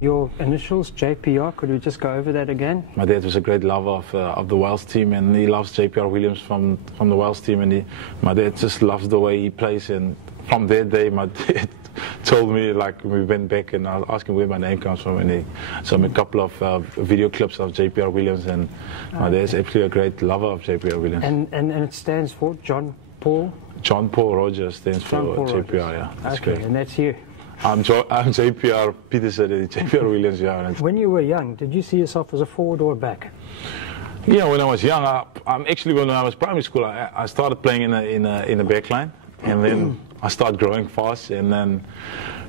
Your initials, JPR, could we just go over that again? My dad was a great lover of the Wales team, and he loves JPR Williams from the Wales team, and my dad just loves the way he plays. And from that day, my dad told me, like, we went back and I asked him where my name comes from, and he showed me a couple of video clips of JPR Williams, and my dad's actually a great lover of JPR Williams. And it stands for John Paul Rogers stands for JPR, yeah. That's okay, great. and that's you. I'm JPR Pietersen, JPR Williams, yeah. When you were young, did you see yourself as a forward or a back? Yeah, when I was young, I'm actually, when I was primary school, I started playing in a back line, and then I started growing fast, and then,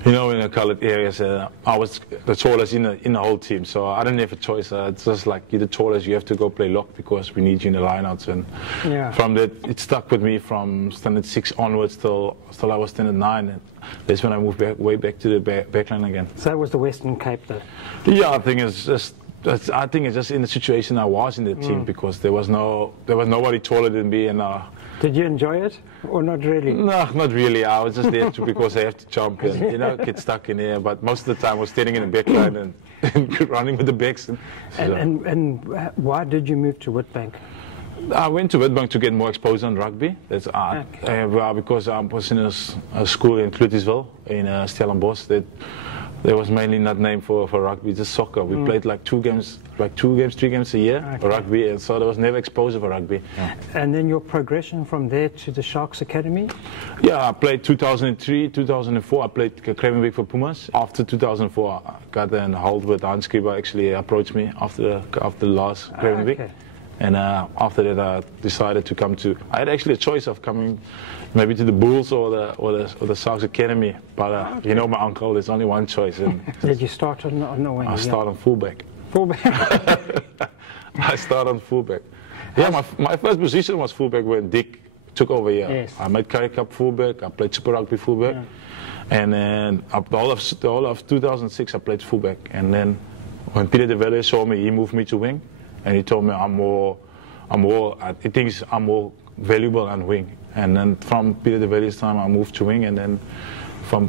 you know, in the coloured areas, I was the tallest in the whole team, so I didn't have a choice. It's just like, you're the tallest, you have to go play lock because we need you in the lineouts, and from that, it stuck with me from standard 6 onwards till I was standard 9, and that's when I moved way back to the back line again. So that was the Western Cape, though? Yeah, I think it's just in the situation I was in the team, because there was nobody taller than me, and did you enjoy it, or not really? No, not really. I was just there because I have to jump and, you know, get stuck in there. But most of the time I was standing in the back line and running with the backs. And why did you move to Witbank? I went to Witbank to get more exposure on rugby. That's because I was in a school in Clutisville, in Stellenbosch. That was mainly not named for rugby, just soccer. We played like 3 games a year for rugby, and so there was never exposure for rugby. Yeah. And then your progression from there to the Sharks Academy? Yeah, I played 2003, 2004. I played Kravenbeek for Pumas. After 2004, I got a hold with Hans Skriber actually approached me after the last Kravenbeek. Okay. And after that, I decided to come to. I had actually a choice of coming, maybe to the Bulls or the Sharks Academy. But you know, my uncle, there's only one choice. And did you start on the wing? I started on fullback. Fullback. I started on fullback. Yeah, my first position was fullback when Dick took over here. Yes. I made Currie Cup fullback. I played Super Rugby fullback, and then the whole of 2006 I played fullback. And then when Pieter de Villiers saw me, he moved me to wing. And he told me he thinks I'm more valuable on wing. And then from Pieter de Villiers' time, I moved to wing, and then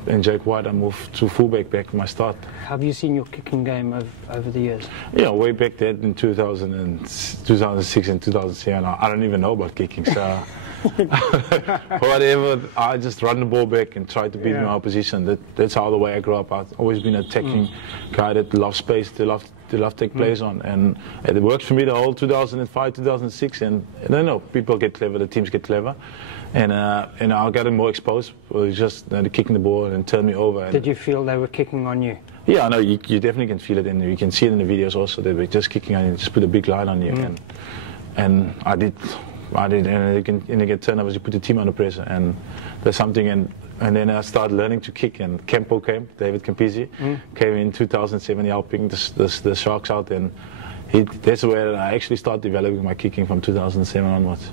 in Jake White, I moved to fullback back my start. Have you seen your kicking game over the years? Yeah, way back there in 2006 and 2007, I don't even know about kicking. So whatever, I just run the ball back and try to beat my opposition. That's how the way I grew up. I've always been an attacking guy that loves space, they love take plays on, and it worked for me the whole 2005, 2006, and I don't know, people get clever, the teams get clever, and I got more exposed. Just kicking the ball and turn me over. Did you feel they were kicking on you? Yeah, no, you definitely can feel it, and you can see it in the videos also. They were just kicking on you, just put a big line on you, and I did, and you get turnovers, you put the team under pressure, and there's something. And then I started learning to kick, and Campo came, David Campisi, came in 2007 helping the Sharks out, and that's where I actually started developing my kicking from 2007 onwards.